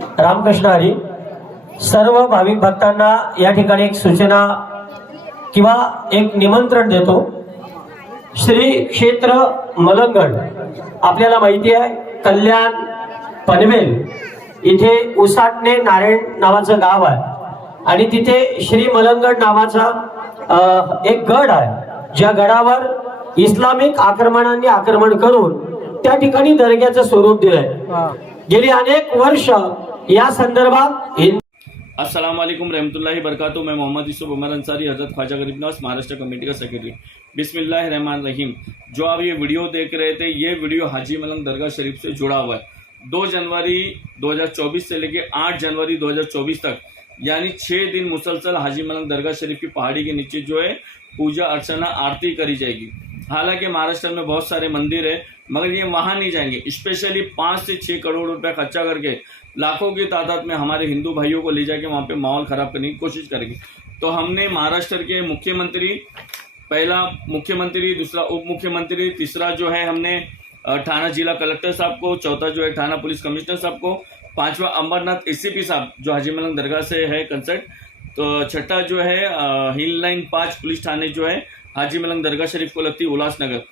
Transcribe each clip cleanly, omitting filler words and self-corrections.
रामकृष्ण हरी। सर्व भाविक भक्तांना या ठिकाणी एक सूचना किंवा एक निमंत्रण देतो। श्री क्षेत्र मलंगड आपल्याला माहिती आहे, कल्याण पनवेल इथे उसाटणे नारायण नावाचं गाव आहे आणि तिथे श्री मलंगड नावाचा एक गड आहे, ज्या गडावर इस्लामिक आक्रमणांनी आक्रमण करून त्या ठिकाणी दर्ग्याचं स्वरूप दिलंय। गेली अनेक वर्ष या संदर्भात अस्सलाम वालेकुम रहमतुल्लाहि बरकातुहू। मैं मोहम्मद यूसुफ उमर अंसारी, हजरत ख्वाजा गरीब नवाज महाराष्ट्र कमेटी का सेक्रेटरी। बिस्मिल्लाहिर्रहमानिर्रहीम। जो आप ये वीडियो देख रहे थे, ये वीडियो हाजी मलंग दरगाह शरीफ से जुड़ा हुआ है। 2 जनवरी 2024 से लेकर 8 जनवरी 2024 तक यानी 6 दिन मुसलसल हाजी मलंग दरगाह शरीफ की पहाड़ी के नीचे जो है पूजा अर्चना आरती करी जाएगी। हालांकि महाराष्ट्र में बहुत सारे मंदिर है, मगर ये वहाँ नहीं जाएंगे। स्पेशली 5 से 6 करोड़ रुपया खर्चा करके लाखों की तादाद में हमारे हिंदू भाइयों को ले जाके वहाँ पे माहौल ख़राब करने की कोशिश करेंगे। तो हमने महाराष्ट्र के मुख्यमंत्री, पहला मुख्यमंत्री, दूसरा उप मुख्यमंत्री, तीसरा जो है हमने थाना जिला कलेक्टर साहब को, चौथा जो है थाना पुलिस कमिश्नर साहब को, 5वां अमरनाथ एसीपी साहब जो हाजी मलंग दरगाह से है कंसर्ट, तो छठा जो है हिल लाइन 5 पुलिस थाने जो है हाजी मलंग दरगाह शरीफ को लगती उल्लासनगर।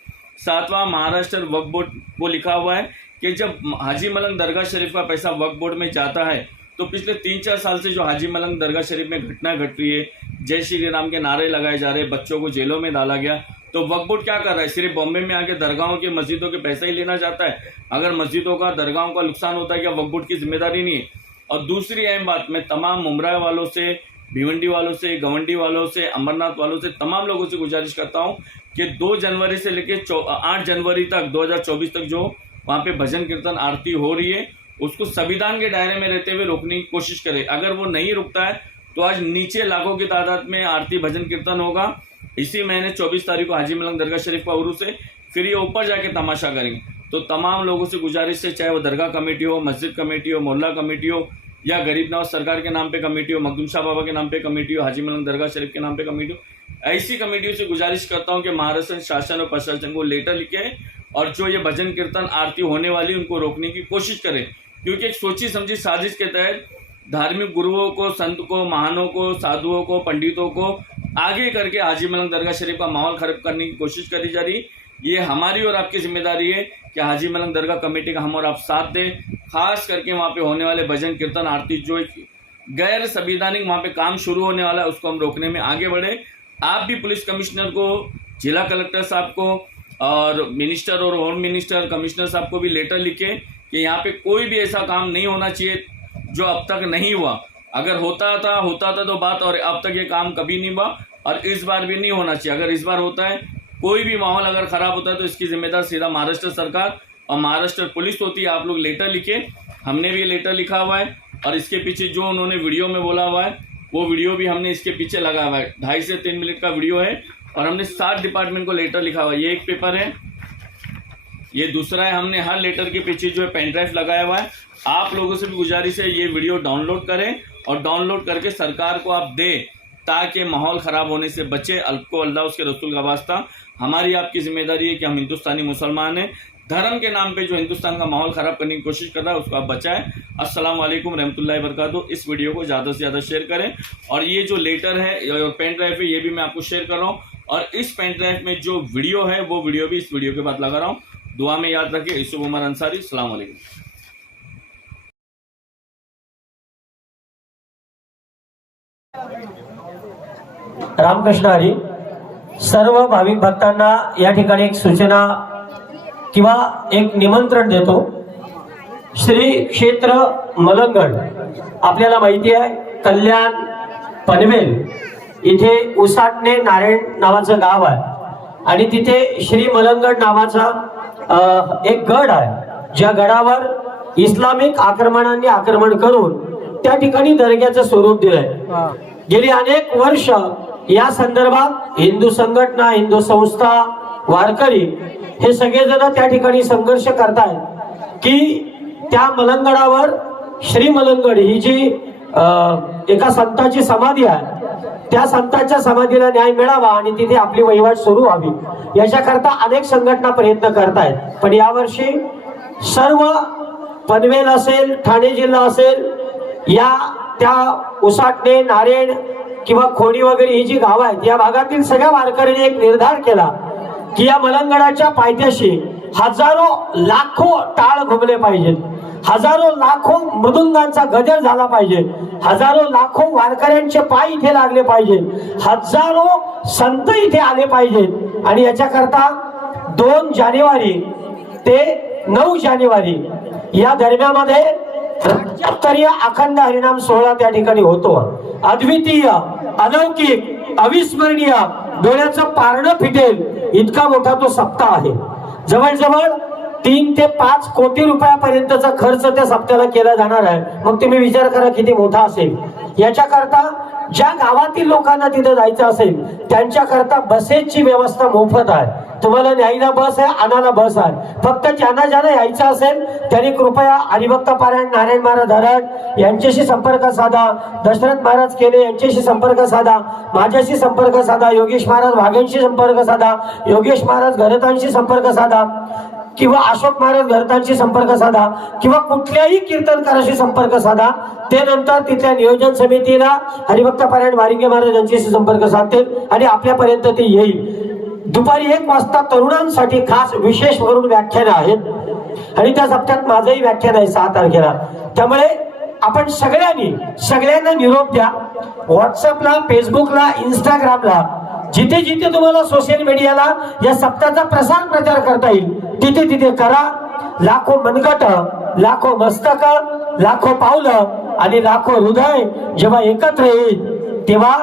7वां महाराष्ट्र वक्फ बोर्ड को लिखा हुआ है कि जब हाजी मलंग दरगाह शरीफ का पैसा वक्फ बोर्ड में जाता है तो पिछले 3-4 साल से जो हाजी मलंग दरगाह शरीफ में घटना घट रही है, जय श्री राम के नारे लगाए जा रहे, बच्चों को जेलों में डाला गया, तो वक्फ बोर्ड क्या कर रहा है? सिर्फ बॉम्बे में आके दरगाहों की मस्जिदों के पैसा ही लेना चाहता है। अगर मस्जिदों का, दरगाहों का नुकसान होता है क्या वक्फ बोर्ड की जिम्मेदारी नहीं है? और दूसरी अहम बात, मैं तमाम मुमरा वालों से, भिवंडी वालों से, गवंडी वालों से, अमरनाथ वालों से, तमाम लोगों से गुजारिश करता हूं कि 2 जनवरी से लेकर 8 जनवरी तक 2024 तक जो वहाँ पे भजन कीर्तन आरती हो रही है, उसको संविधान के दायरे में रहते हुए रोकने की कोशिश करें। अगर वो नहीं रुकता है तो आज नीचे लाखों की तादाद में आरती भजन कीर्तन होगा। इसी महीने 24 तारीख को हाजी मलंग दरगाह शरीफ का उरूस है, फिर ये ऊपर जाके तमाशा करेंगे। तो तमाम लोगों से गुजारिश है, चाहे वो दरगाह कमेटी हो, मस्जिद कमेटी हो, मोहल्ला कमेटी हो, या गरीब नवाज सरकार के नाम पे कमेटी हो, मखदूम शाह बाबा के नाम पे कमेटी हो, हाजी मलंग दरगाह शरीफ के नाम पे कमेटी हो, ऐसी कमेटियों से गुजारिश करता हूं कि महाराष्ट्र शासन और प्रशासन को लेटर लिखे और जो ये भजन कीर्तन आरती होने वाली उनको रोकने की कोशिश करें। क्योंकि एक सोची समझी साजिश के तहत धार्मिक गुरुओं को, संत को, महानों को, साधुओं को, पंडितों को आगे करके हाजी मलंग दरगाह शरीफ का माहौल खराब करने की कोशिश करी जा रही। ये हमारी और आपकी जिम्मेदारी है कि हाजी मलंग दरगाह कमेटी का हम और आप साथ दें। खास करके वहाँ पे होने वाले भजन कीर्तन आरती जो गैर संवैधानिक वहाँ पे काम शुरू होने वाला है, उसको हम रोकने में आगे बढ़े। आप भी पुलिस कमिश्नर को, जिला कलेक्टर साहब को और मिनिस्टर और होम मिनिस्टर, कमिश्नर साहब को भी लेटर लिखे कि यहाँ पे कोई भी ऐसा काम नहीं होना चाहिए जो अब तक नहीं हुआ। अगर होता था तो बात, और अब तक ये काम कभी नहीं हुआ और इस बार भी नहीं होना चाहिए। अगर इस बार होता है, कोई भी माहौल अगर खराब होता है तो इसकी जिम्मेदार सीधा महाराष्ट्र सरकार और महाराष्ट्र पुलिस होती है। आप लोग लेटर लिखे, हमने भी लेटर लिखा हुआ है और इसके पीछे जो उन्होंने वीडियो में बोला हुआ है वो वीडियो भी हमने इसके पीछे लगाया हुआ है। 2.5 से 3 मिनट का वीडियो है और हमने 7 डिपार्टमेंट को लेटर लिखा हुआ है। ये एक पेपर है, ये दूसरा है। हमने हर लेटर के पीछे जो है पेन ड्राइव लगाया हुआ है। आप लोगों से भी गुजारिश है, ये वीडियो डाउनलोड करें और डाउनलोड करके सरकार को आप दें ताकि माहौल ख़राब होने से बचे। को अल्लाह उसके रसूल का वास्ता, हमारी आपकी जिम्मेदारी है कि हम हिंदुस्तानी मुसलमान हैं, धर्म के नाम पे जो हिंदुस्तान का माहौल ख़राब करने की कोशिश कर रहा है उसको आप बचाएं। अस्सलाम वालेकुम रहमतुल्लाहि बरकातुहू। इस वीडियो को ज़्यादा से ज़्यादा शेयर करें और ये जो लेटर है और पेन ड्राइव है ये भी मैं आपको शेयर कर रहा हूँ और इस पेन ड्राइव में जो वीडियो है वो वीडियो भी इस वीडियो के बाद लगा रहा हूँ। दुआ में याद रखिए। यूसुफ उमर अंसारी। अस्सलाम वालेकुम। रामकृष्ण हरी। सर्व भाविक भक्तांना या ठिकाणी एक सूचना किंवा एक निमंत्रण देतो। श्री क्षेत्र मलंगड आपल्याला माहिती आहे, कल्याण पनवेल इथे उसाटणे नारायण नावाचं गाव आहे आणि तिथे श्री मलंगड नावाचा एक गड आहे, ज्या गडावर इस्लामिक आक्रमणांनी आक्रमण करून त्या ठिकाणी दर्ग्याचं स्वरूप दिलंय। गेली अनेक वर्ष या संदर्भात हिंदू संघटना, हिंदू संस्था, वारकरी हे सगळेजण त्या ठिकाणी संघर्ष करतायत की त्या मलंगडावर श्री मलंगड ही जी एका संताची समाधी आहे, त्या संतांच्या समाधीला न्याय मिळावा आणि तिथे आपली वहिवाट सुरू व्हावी याच्याकरता अनेक संघटना प्रयत्न करतायत। पण यावर्षी सर्व पनवेल असेल, ठाणे जिल्हा असेल, या त्या उसाटणे, नारेड किंवा खोडी वगैरे ही जी गावं आहेत या भागातील सगळ्या वारकऱ्यांनी एक निर्धार केला की या मलंगडाच्या पायथ्याशी हजारो लाखो टाळ घुमले पाहिजेत, हजारो लाखो मृदुंगांचा गजर झाला पाहिजे, हजारो लाखो वारकऱ्यांचे पाय इथे लागले पाहिजेत, हजारो संत इथे आले पाहिजेत. आणि याच्याकरता 2 जानेवारी ते 9 जानेवारी या दरम्यानमध्ये राज्यस्तरीय अखंड हरिनाम सोहळा त्या ठिकाणी होतो. अद्वितीय, अलौकिक, अविस्मरणीय, डोळ्याचं पारणं फिटेल इतका मोठा तो सप्ताह आहे. जवळजवळ 3 ते 5 कोटी रुपयापर्यंतचा खर्च त्या सप्त्याला केला जाणार आहे. मग तुम्ही विचार करा किती मोठा असेल. याच्याकरता ज्या गावातील लोकांना तिथे जायचं असेल त्यांच्याकरता बसेसची व्यवस्था मोफत आहे. तुम्हाला न्यायला बस आहे, आणायला बस आहे. फक्त ज्यांना यायचं असेल त्यांनी कृपया हरिभक्त पारायण नारायण महाराज धरड यांच्याशी संपर्क साधा, दशरथ महाराज केले यांच्याशी संपर्क साधा, माझ्याशी संपर्क साधा, योगेश महाराज वाघेंशी संपर्क साधा, योगेश महाराज घरतांशी संपर्क साधा किंवा अशोक महाराज घरतांशी संपर्क साधा किंवा कुठल्याही कीर्तनकाराशी संपर्क साधा. ते नंतर तिथल्या नियोजन समितीला हरिभक्त पारायण वारिंगे महाराज यांच्याशी संपर्क साधतील आणि आपल्यापर्यंत ते येईल. दुपारी 1 वाजता तरुणांसाठी खास विशेष करून व्याख्यान आहेत आणि त्या सप्त्यात माझंही व्याख्यान आहे 6 तारखेला. त्यामुळे आपण सगळ्यांना निरोप द्या. व्हॉट्सअपला, फेसबुकला, इंस्टाग्रामला, जिथे जिथे तुम्हाला सोशल मीडियाला या सप्त्याचा प्रचार करता येईल तिथे करा. लाखो मनगट, लाखो मस्तक, लाखो पावलं आणि लाखो हृदय जेव्हा एकत्र येईल तेव्हा